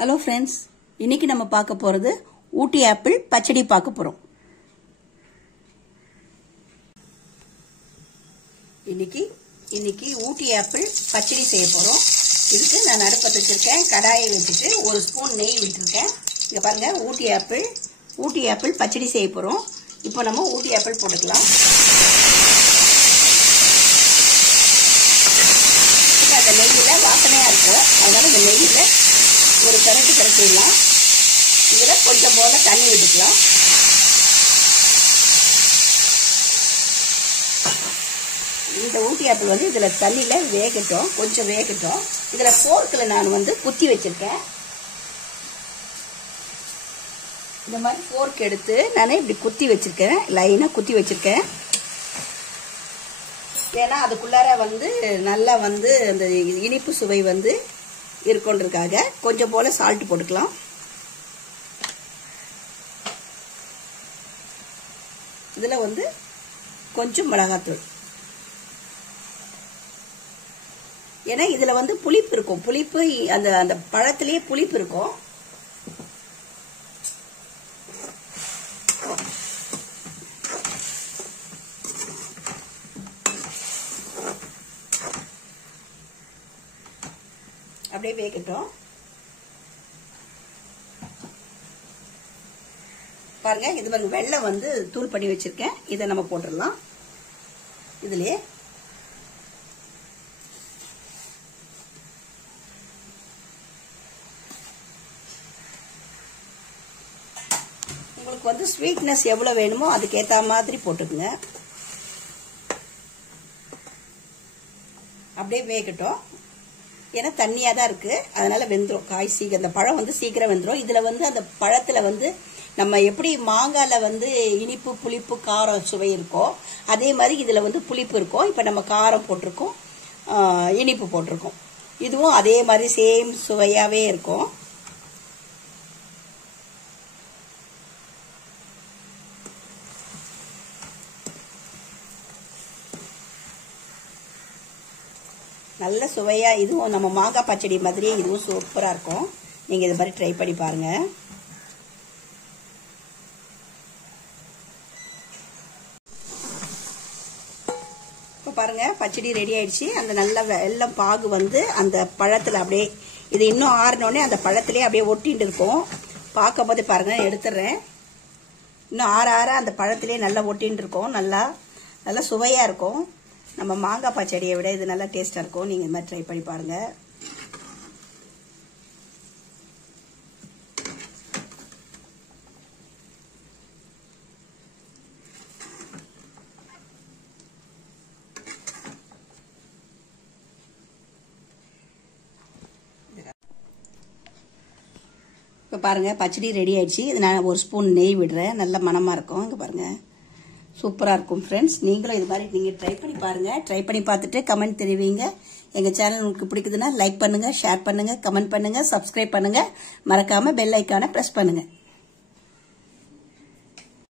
Hello friends, இன்னைக்கு நம்ம பார்க்க போறது ஊட்டி ஆப்பிள் பச்சடி பார்க்க போறோம். இன்னைக்கு ஊட்டி ஆப்பிள் பச்சடி செய்ய போறோம். இதுக்கு நான் அடுப்பத்து வச்சிருக்கேன். கடாயை வச்சுட்டு ஒரு ஸ்பூன் நெய் விட்டுருக்கேன். இங்க பாருங்க, ஊட்டி ஆப்பிள் பச்சடி செய்ய போறோம். இப்போ நம்ம ஊட்டி ஆப்பிள் போட்டுக்கலாம். அந்த நெய்யில வாசனையா இருக்கும், அதனால இந்த நெய்யில ஒரு கரட்டிடலாம். இதுல கொஞ்சம் போல தண்ணி விட்டுக்கலாம். இந்த ஊட்டி ஆப்பிள் இதுல தண்ணியில வேகட்டும், கொஞ்சம் வேகட்டும். இதுல போர்க்கில் நான் குத்தி வச்சிருக்கேன். இந்த மாதிரி போர்க் எடுத்து நான் இப்படி குத்தி வச்சிருக்கேன், லைனா குத்தி வச்சிருக்கேன். ஏன்னா அதுக்குள்ளார நல்லா அந்த இனிப்பு சுவை இருக்குன்றதுக்காக கொஞ்சம் போல சால்ட் போட்டுக்கலாம். இதுல கொஞ்சம் மிளகாத்தூள். ஏன்னா இதுல புளிப்பு இருக்கும், புளிப்பு அந்த பழத்திலேயே புளிப்பு இருக்கும். அப்படியே வேகட்டும். பாருங்க, இது பாருங்க, வெல்லம் தூள் பண்ணி வச்சிருக்கேன். இதை நம்ம போட்டுடலாம். இதுலயே உங்களுக்கு ஸ்வீட்னஸ் எவ்வளவு வேணுமோ அதுக்கு ஏத்த மாதிரி போட்டுக்குங்க. அப்படியே வேகட்டும். ஏன்னா தண்ணியா தான் இருக்கு, அதனால வெந்துரும். காய் சீக்கிரம், அந்த பழம் சீக்கிரம் வெந்துரும். இதுல அந்த பழத்துல நம்ம எப்படி மாங்கால இனிப்பு புளிப்பு காரம் சுவை இருக்கோ, அதே மாதிரி இதுல புளிப்பு இருக்கும். இப்ப நம்ம காரம் போட்டிருக்கோம், இனிப்பு போட்டிருக்கோம். இதுவும் அதே மாதிரி சேம் சுவையாவே இருக்கும். நல்ல சுவையா, இதுவும் நம்ம மாங்காய் பச்சடி மாதிரியே இதுவும் சூப்பரா இருக்கும். நீங்க இது மாதிரி ட்ரை பண்ணி பாருங்க. இப்போ பாருங்க, பச்சடி ரெடி ஆயிடுச்சு. அந்த நல்ல வெல்லம் பாகு அந்த பழத்துல அப்படியே, இது இன்னும் ஆறினோடனே அந்த பழத்திலேயே அப்படியே ஒட்டிட்டு இருக்கும். பார்க்கும் போது பாருங்க, எடுத்துடுறேன். இன்னும் ஆற அந்த பழத்திலேயே நல்லா ஒட்டின்னு இருக்கும். நல்லா சுவையா இருக்கும். நம்ம மாங்காய் பச்சடியை விட இது நல்லா டேஸ்டா இருக்கும். நீங்க இந்த மாதிரி ட்ரை பண்ணி பாருங்க. இப்போ பாருங்க, பச்சடி ரெடி ஆயிடுச்சு. இது நான் ஒரு ஸ்பூன் நெய் விடுறேன். நல்ல மணமா இருக்கும். இங்க பாருங்க, சூப்பரா இருக்கும். ஃப்ரெண்ட்ஸ், நீங்களும் இது மாதிரி நீங்க ட்ரை பண்ணி பாருங்க. ட்ரை பண்ணி பார்த்துட்டு கமெண்ட் தெரிவிங்க. எங்க சேனல் உங்களுக்கு பிடிக்குதுன்னா லைக் பண்ணுங்க, ஷேர் பண்ணுங்க, கமெண்ட் பண்ணுங்க, சப்ஸ்கிரைப் பண்ணுங்க. மறக்காம பெல் ஐக்கானை பிரஸ் பண்ணுங்க.